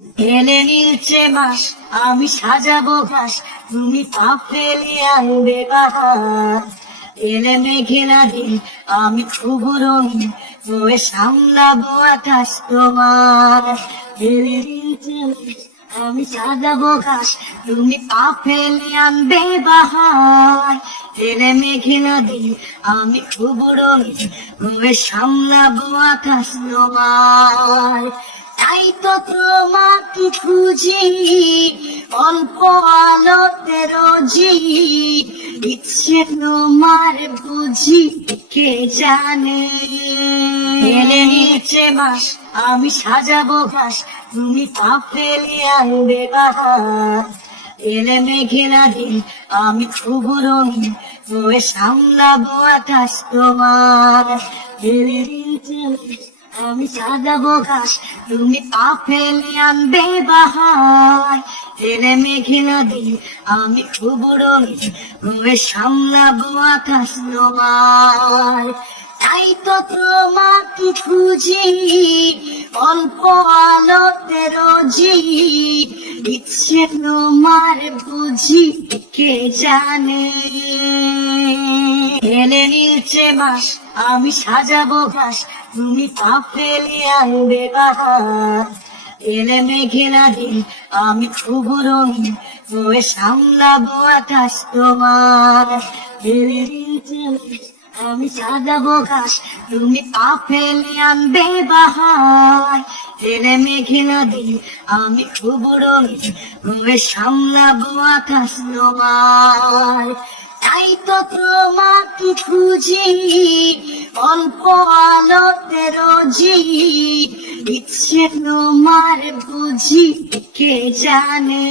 এনে নিচ্ছে মাস, আমি সাজাবো ঘাস, তুমি পা ফেলে আনবে বাহার। এলে মেঘেলা দিন, আমি খুব রঙিন, হয়ে সামলাবো আকাশ তোমার। এলে নিচ্ছে মাস, আমি সাজাবো ঘাস, তুমি পা ফেলে আনবে বাহার। এলে মেঘেলা দিন, আমি খুব রঙিন, হয়ে সামলাবো আকাশ তোমার। তাই তো তোমাকে খুঁজি, অল্প আলোতে রোজি, ইচ্ছে তোমার বুঝি কে জানে। এলে নিচে মাস, আমি সাজাবো ঘাস, তুমি পা ফেলে আনবে বাহার। এলে মেঘেলা দিন, আমি খুব রঙিন, হয়ে সামলাবো আকাশ তোমার। এলে নিচে মাস, আমি সাজাবো ঘাস, তুমি পা ফেলে আনবে বাহার। এলে মেঘেলা দিন, আমি খুব রঙিন, হয়ে সামলাবো আকাশ তোমার। তাই তো তোমাকে খুঁজি, অল্প আলোতে রোজি, ইচ্ছে তোমার বুঝি কে জানে। এলে নিচে মাস, আমি সাজাবো ঘাস, তুমি পা ফেলে আনবে বাহার। এলে মেঘেলা দিন, আমি খুব রঙিন, হয়ে সামলাবো আকাশ তোমার। এলে নিচে মাস, আমি সাজাবো ঘাস, তুমি পা ফেলে আনবে বাহার। এলে মেঘেলা দিন, আমি খুব রঙিন, হয়ে সামলাবো আকাশ তোমার। তাই তো তোমাকে খুঁজি, অল্প আলোতে রোজি, ইচ্ছে তোমার বুঝি কে জানে।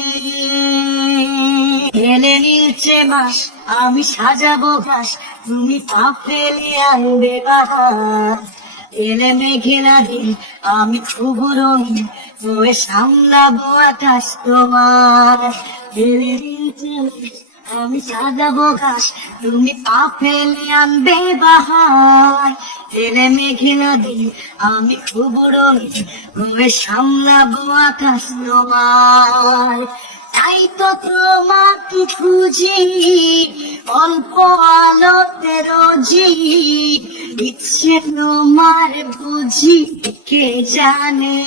এলে নিচে মাস, আমি সাজাবো ঘাস, তুমি পা ফেলে আনবে বাহার। এলে মেঘেলা দিন, আমি খুব রঙিন, হয়ে সামলাবো আকাশ তোমার। এলে নিচে মাস, আমি সাজাবো ঘাস, তুমি পা ফেলে আনবে বাহার। এলে মেঘেলা দিন, আমি খুব রঙিন, হয়ে সামলাবো আকাশ তোমার। তাই তো তোমাকে খুঁজি, অল্প আলোতে রোজি, ইচ্ছে তোমার বুঝি কে জানে।